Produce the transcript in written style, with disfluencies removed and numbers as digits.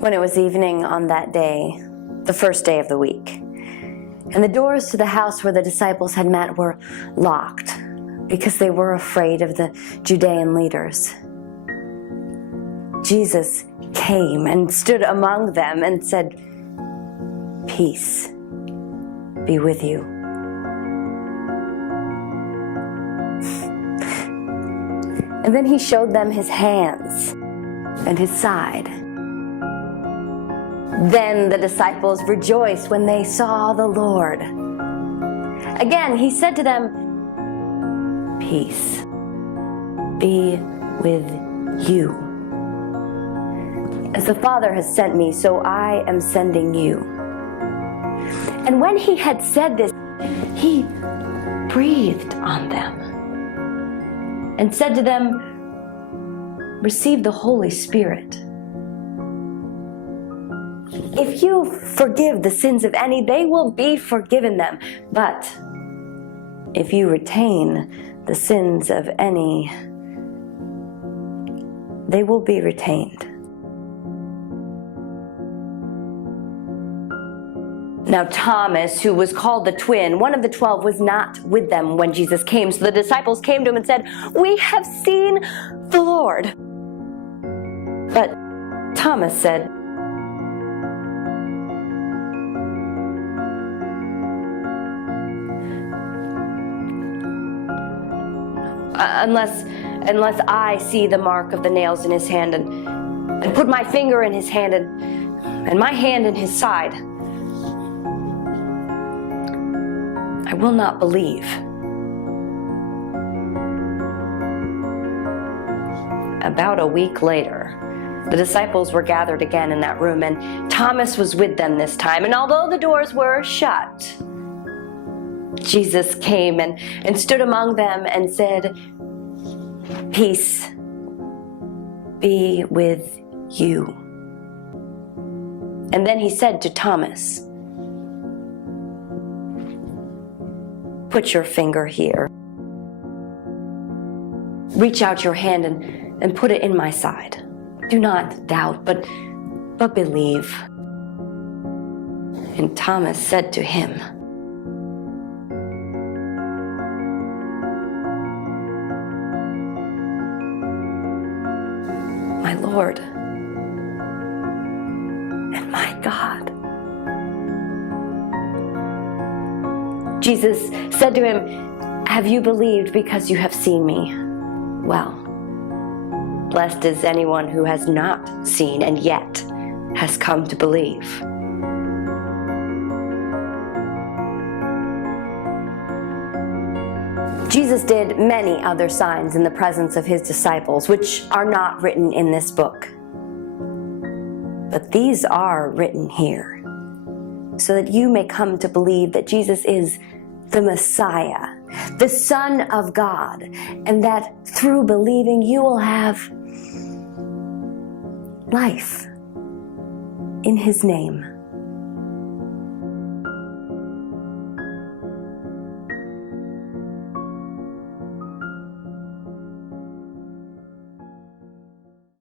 When it was evening on that day, the first day of the week, and the doors to the house where the disciples had met were locked because they were afraid of the Judean leaders, Jesus came and stood among them and said, "Peace be with you." And then he showed them his hands and his side. Then the disciples rejoiced when they saw the Lord. Again, he said to them, "Peace be with you. As the Father has sent me, so I am sending you." And when he had said this, he breathed on them and said to them, "Receive the Holy Spirit. If you forgive the sins of any, they will be forgiven them. But if you retain the sins of any, they will be retained." Now Thomas, who was called the twin, one of the 12, was not with them when Jesus came. So the disciples came to him and said, "We have seen the Lord." But Thomas said, Unless I see the mark of the nails in his hand and put my finger in his hand and my hand in his side, I will not believe. About a week later, the disciples were gathered again in that room, and Thomas was with them this time. And although the doors were shut, Jesus came and stood among them and said, "Peace be with you." And then he said to Thomas, "Put your finger here. Reach out your hand and put it in my side. Do not doubt, but believe." And Thomas said to him, "My Lord and my God." Jesus said to him, "Have you believed because you have seen me? Well, blessed is anyone who has not seen and yet has come to believe." Jesus did many other signs in the presence of his disciples, which are not written in this book. But these are written here, so that you may come to believe that Jesus is the Messiah, the Son of God, and that through believing you will have life in his name.